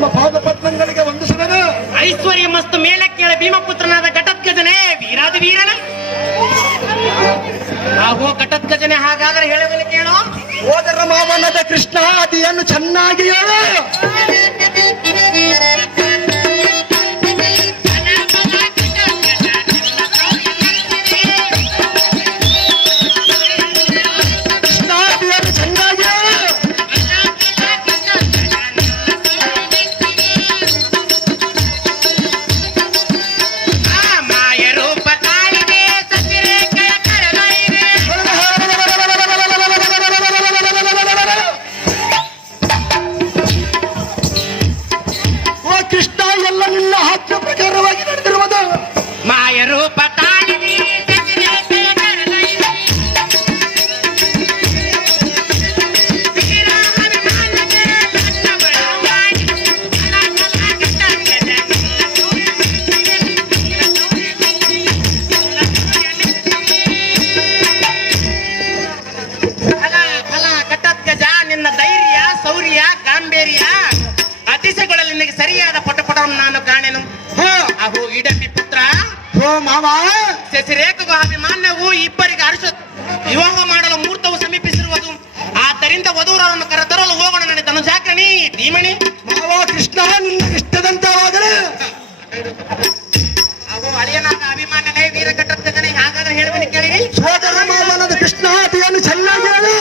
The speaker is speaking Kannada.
ನಮ್ಮ ಪಾದಪದ್ಮಗಳಿಗೆ ವಂದಿಸಿದರು. ಐಶ್ವರ್ಯ ಮಸ್ತು ಮೇಲಕ್ಕೇಳ ಭೀಮಪುತ್ರನಾದ ಘಟೋತ್ಕಜನೇ ವೀರಾದಿ ವೀರನ. ಆಗೋ ಘಟೋತ್ಕಜನೆ, ಹಾಗಾದ್ರೆ ಹೇಳುವನು ಕೇಳೋ. ಹೋದರ ಮಾವನದ ಕೃಷ್ಣ ಅದಿಯನ್ನು ಚೆನ್ನಾಗಿ ಹೇಳು. ಅತಿಶಯಗಳಲ್ಲಿ ನಿನಗೆ ಸರಿಯಾದ ಪಟಪಟವನ್ನು ನಾನು ಕಾಣೆನು. ಅಹೋ ಇಡಪಿ ಪುತ್ರ, ಶಶಿರೇಖೆಗೂ ಅಭಿಮಾನ್ಯವು ಇಬ್ಬರಿಗೆ ವಿವಾಹ ಮಾಡಲು ಮುಹೂರ್ತವು ಸಮೀಪಿಸಿರುವುದು. ಆದ್ದರಿಂದ ವಧುವರನ್ನು ಕರೆತರಲು ಹೋಗೋಣ. ನನಗೆ ಧನುಜಾಗ್ರಣಿ ಧೀಮಣಿ. ಕೃಷ್ಣ ನಿನ್ನ ಇಷ್ಟದಂತವಾದರೆ ಅಹೋ ಅಳಿಯನಾದ ಅಭಿಮಾನ್ಯನೇ ವೀರ ಘಟೋತ್ಕಜನೇ, ಹಾಗಾದ್ರೆ ಹೇಳುವನು ಕೇಳಿ. ಸೋದರ ಮಾವನದ ಕೃಷ್ಣ ಅತಿಯನ್ನು ಚೆನ್ನಾಗಿ ಹೇಳು.